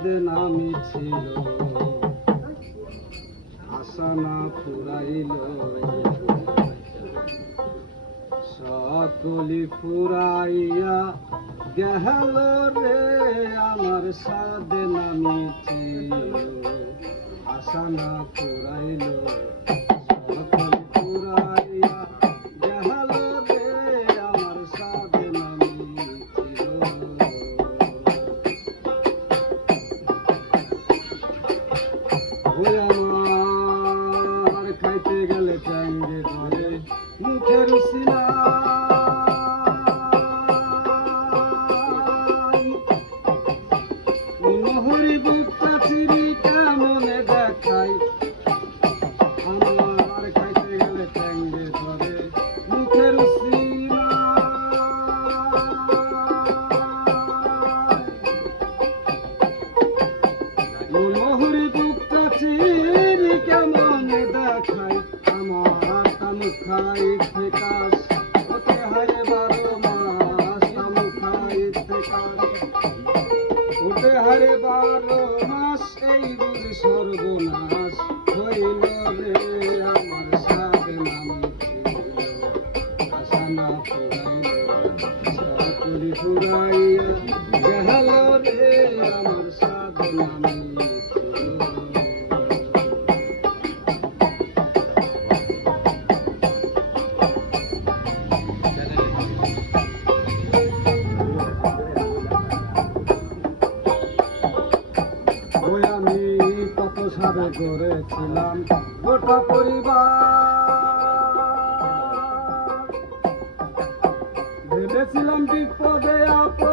সাদে নামি ছিল। আশা না ফুরাইল সকলি ফুরাইয়া গেল রে, আমার সাদে নামি ছিল। আশা না ফুরাইল সকলি ফুরাইয়া খাই থেকাস ওতে হারে বারো মাস তামু খাই থেকাস ওতে হারে বারো মাস, এই বুঝি সর্বনাশ হইল রে আমার সাথে নামি আশা না করেছিলাম গোটা পরিবার। ভেবেছিলাম বিপদে আপদে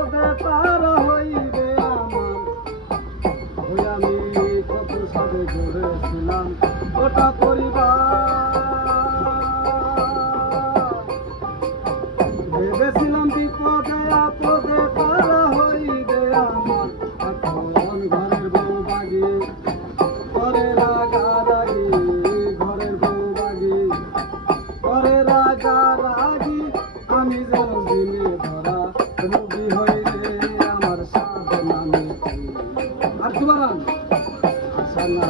আর দুবার আশা না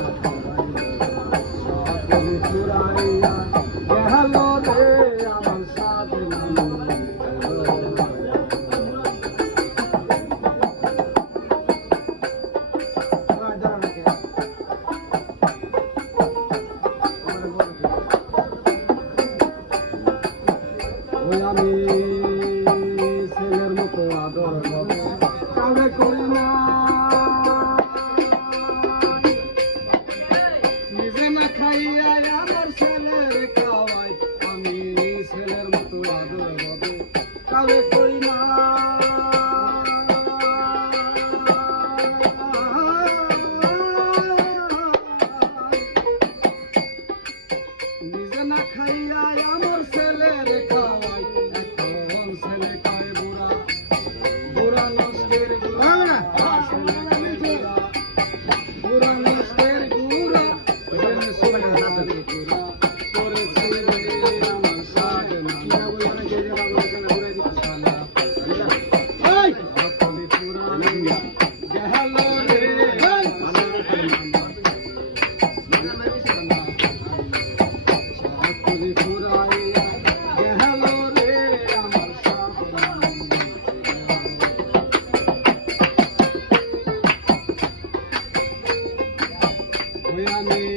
নামে